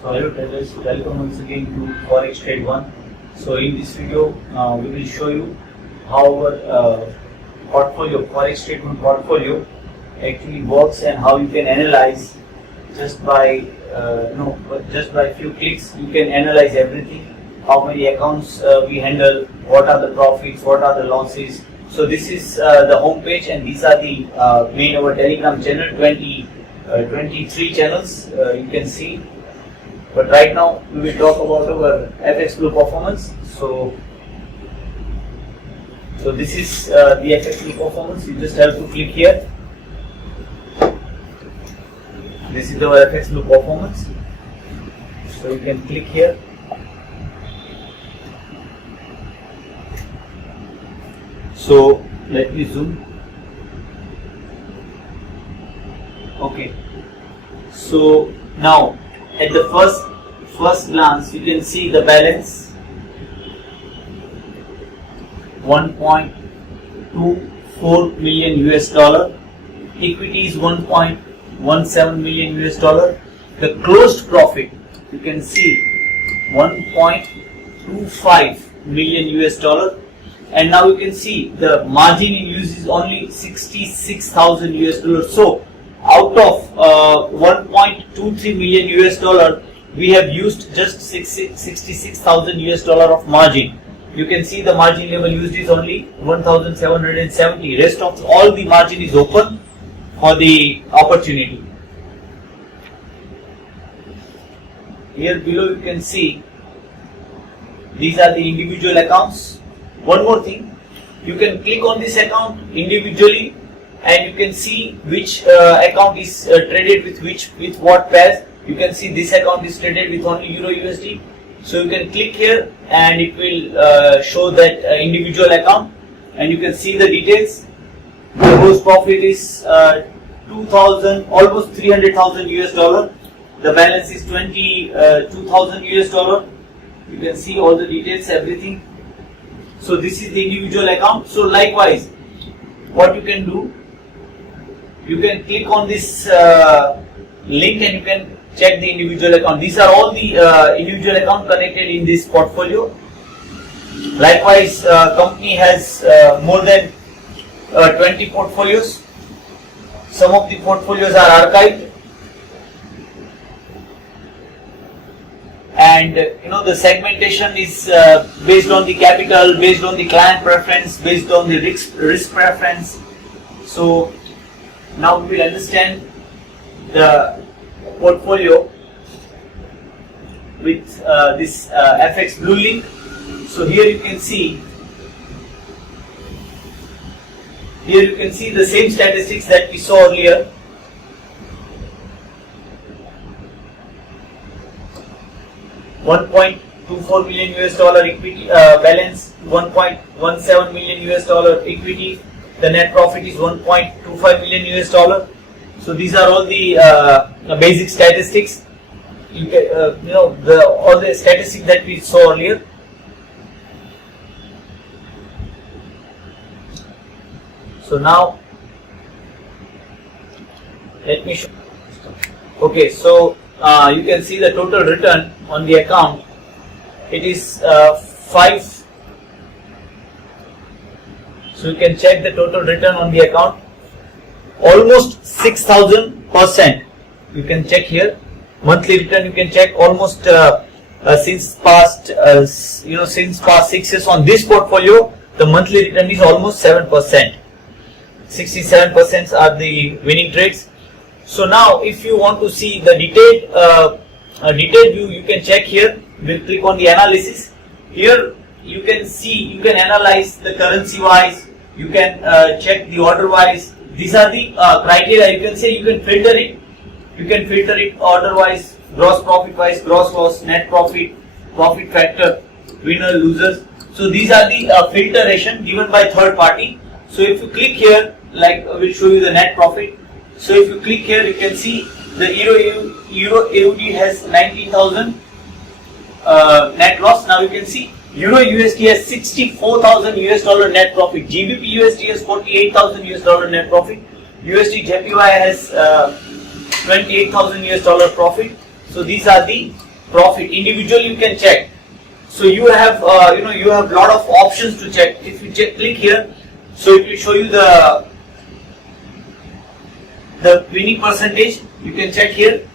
So hello traders, welcome once again to Forex Trade 1. So in this video, we will show you how our portfolio, Forex Trade 1 portfolio actually works and how you can analyze just by just by few clicks. You can analyze everything. How many accounts we handle, what are the profits, what are the losses. So this is the home page, and these are the main our Telegram channel. 23 channels you can see. But right now we will talk about our FX Blue performance. So this is the FX Blue performance. You just have to click here. This is our FX Blue performance. So you can click here. So let me zoom. Okay. So now at the first glance, you can see the balance 1.24 million US dollar. Equity is 1.17 million US dollar. The closed profit, you can see 1.25 million US dollar. And now you can see the margin in use is only 66,000 US dollars. So out of 1.23 million US dollar, we have used just 66,000 US dollar of margin. You can see the margin level used is only 1,770. Rest of all the margin is open for the opportunity. Here below you can see these are the individual accounts. One more thing, you can click on this account individually, and you can see which account is traded with what pairs. You can see this account is traded with only Euro USD. So you can click here and it will show that individual account, and you can see the details. The gross profit is 2,000, almost 300,000 US dollar. The balance is 22,000 US dollar. You can see all the details, everything. So this is the individual account. So likewise, what you can do, you can click on this link and you can check the individual account. These are all the individual account connected in this portfolio. Likewise, company has more than 20 portfolios. Some of the portfolios are archived, and the segmentation is based on the capital, based on the client preference, based on the risk preference. So now we will understand the portfolio with this FX Blue link. So here you can see the same statistics that we saw earlier. $1.24 million US dollar equity balance, 1.17 million US dollar equity. The net profit is 1.25 million US dollar. So these are all the basic statistics. You can, all the statistics that we saw earlier. So now let me show. Okay, so you can see the total return on the account. It is 5. So you can check the total return on the account. Almost 6,000%. You can check here. Monthly return you can check almost since past 6 years on this portfolio. The monthly return is almost 7%. 67% are the winning trades. So now, if you want to see the detailed view, you can check here. We'll click on the analysis. Here you can see, you can analyze the currency wise. You can check the order wise. These are the criteria. You can say you can filter it. You can filter it order wise, gross profit wise, gross loss, net profit, profit factor, winner, losers. So these are the filtration given by third party. So if you click here, like we'll show you the net profit. So if you click here, you can see the Euro AUD has 19,000 net loss. Now you can see Euro USD has 64,000 US dollar net profit. GBP USD has 48,000 US dollar net profit. USD JPY has 28,000 US dollar profit. So these are the profit individually you can check. So you have you have lot of options to check. If you click here, so it will show you the winning percentage. You can check here.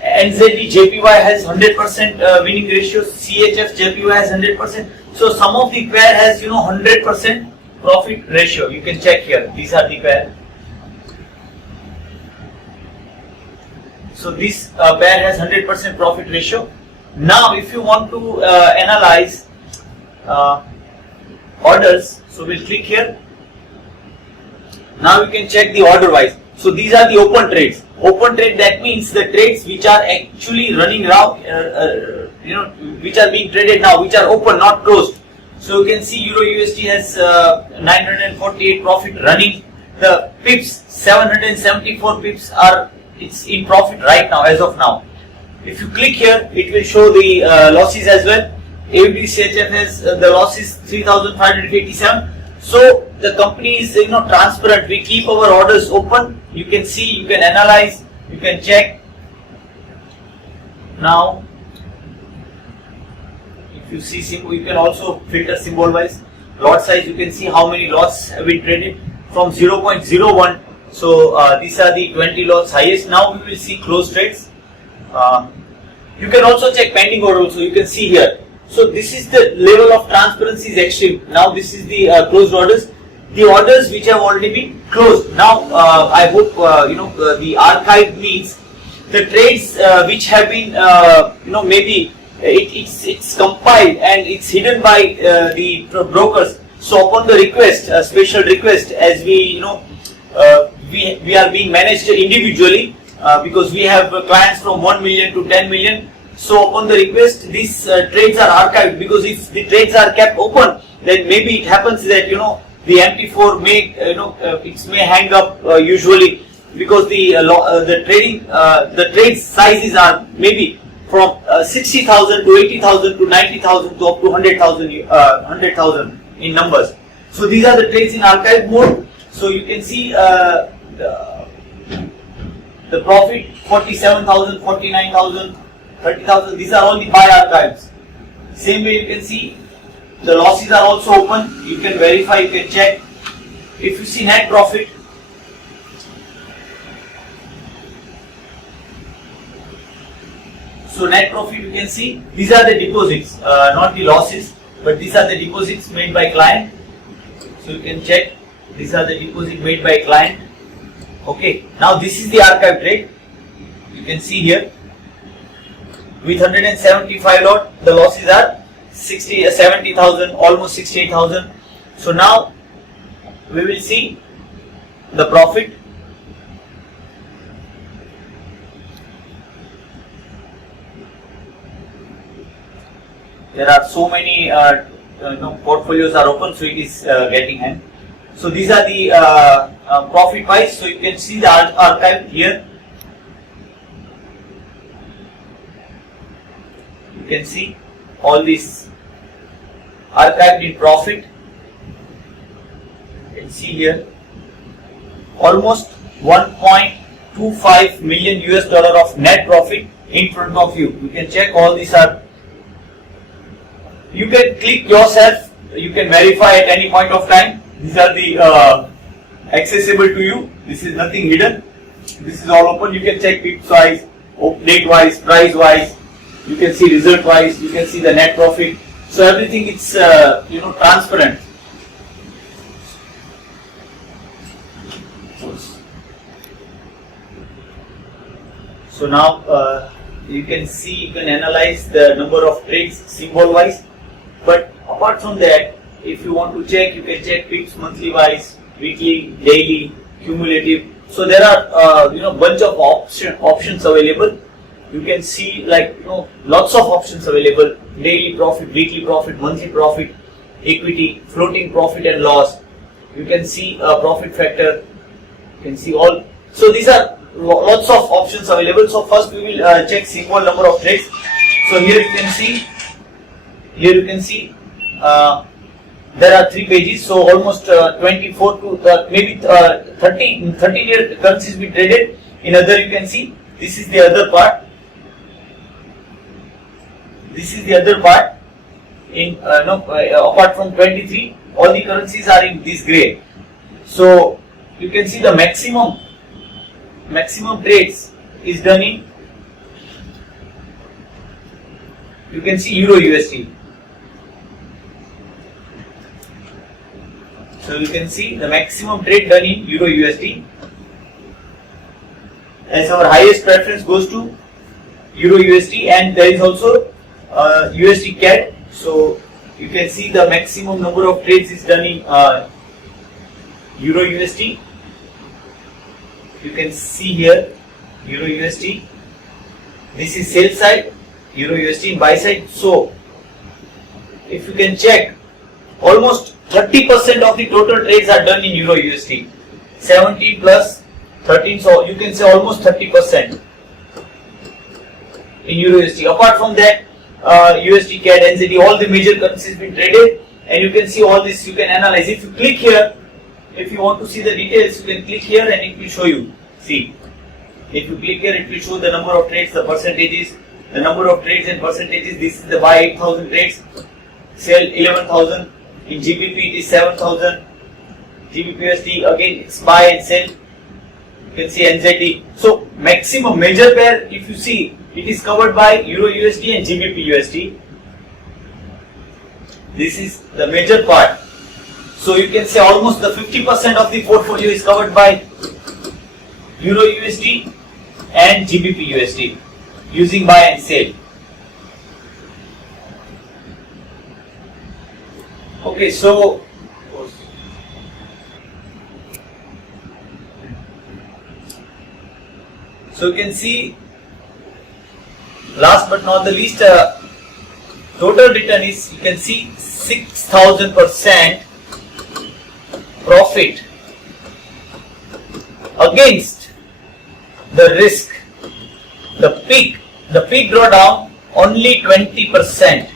NZD JPY has 100% winning ratio. CHF JPY has 100%. So some of the pair has 100% profit ratio. You can check here. These are the pair. So this pair has 100% profit ratio. Now if you want to analyze orders, so we'll click here. Now you can check the order wise. So these are the open trades. Open trade, that means the trades which are actually running around, which are being traded now, which are open, not closed. So you can see Euro USD has 948 profit running. The pips, 774 pips it's in profit right now, as of now. If you click here, it will show the losses as well. AUD-CHF has the losses 3,587. So the company is transparent. We keep our orders open. You can see, you can analyze, you can check. Now, if you see symbol, you can also filter symbol wise. Lot size, you can see how many lots have been traded from 0.01. So these are the 20 lots highest. Now we will see closed trades. You can also check pending order also. You can see here. So this is the level of transparency is extreme. Now this is the closed orders. The orders which have already been closed. Now I hope the archive means the trades which have been maybe it's compiled and it's hidden by the brokers. So upon the request, a special request, as we we are being managed individually because we have clients from 1 million to 10 million. So upon the request, these trades are archived, because if the trades are kept open, then maybe it happens that the MT4 may it may hang up usually, because the trade sizes are maybe from 60,000 to 80,000 to 90,000 to up to 100,000 in numbers. So these are the trades in archive mode. So you can see the profit 47,000, 49,000, 30,000. These are all the buy archives. Same way you can see the losses are also open. You can verify, you can check. If you see net profit, so net profit, you can see these are the deposits, not the losses, but these are the deposits made by client. So you can check, these are the deposits made by client. Okay, now this is the archive trade. You can see here with 175 lot, the losses are 70,000, almost 68,000. So now we will see the profit. There are so many portfolios are open, so it is getting hang. So these are the profit wise. So you can see the archive here. You can see all these archived in profit. You can see here almost 1.25 million US dollar of net profit in front of you. You can check all these are. You can click yourself. You can verify at any point of time. These are the accessible to you. This is nothing hidden. This is all open. You can check pips wise, date wise, price wise. You can see result wise. You can see the net profit. So everything is transparent. So now you can see, you can analyze the number of trades symbol wise. But apart from that, if you want to check, you can check pips monthly wise, weekly, daily, cumulative. So there are bunch of options available. You can see lots of options available: daily profit, weekly profit, monthly profit, equity, floating profit and loss. You can see profit factor. You can see all. So these are lots of options available. So first we will check symbol number of trades. So here you can see. There are 3 pages, so almost 24 to maybe 13 currencies be traded. In other, you can see this is the other part. this is the other part. Apart from 23, all the currencies are in this gray. So you can see the maximum trades is done in, you can see Euro USD. So you can see the maximum trade done in Euro USD, as our highest preference goes to Euro USD, and there is also USD CAD. So you can see the maximum number of trades is done in Euro USD. You can see here Euro USD. This is sell side, Euro USD in buy side. So if you can check, almost 30% of the total trades are done in Euro USD. 17 plus 13, so you can say almost 30% in Euro USD. Apart from that, USD CAD, NZD, all the major currencies been traded, and you can see all this. You can analyze. If you click here, if you want to see the details, you can click here and it will show you. See, if you click here, it will show the number of trades, the percentages, the number of trades and percentages. This is the buy 8,000 trades, sell 11,000. In GBP it is 7,000. GBP USD again it's buy and sell. You can see NZD. So maximum major pair, if you see, it is covered by Euro USD and GBP USD. This is the major part. So you can say almost the 50% of the portfolio is covered by Euro USD and GBP USD using buy and sell. Okay, so you can see, last but not the least, total return is, you can see 6,000% profit against the risk. The peak drawdown only 20%.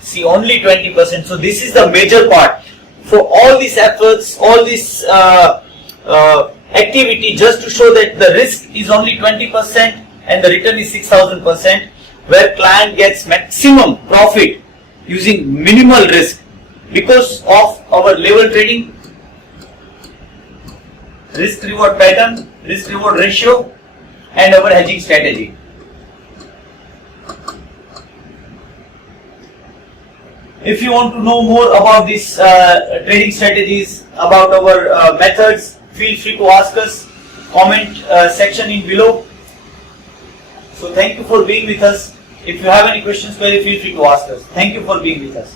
See, only 20%. So this is the major part. For all these efforts, all this activity, just to show that the risk is only 20% and the return is 6,000%, where client gets maximum profit using minimal risk because of our level trading, risk reward pattern, risk reward ratio, and our hedging strategy. If you want to know more about these trading strategies, about our methods, feel free to ask us, comment section in below. So thank you for being with us. If you have any questions, feel free to ask us. Thank you for being with us.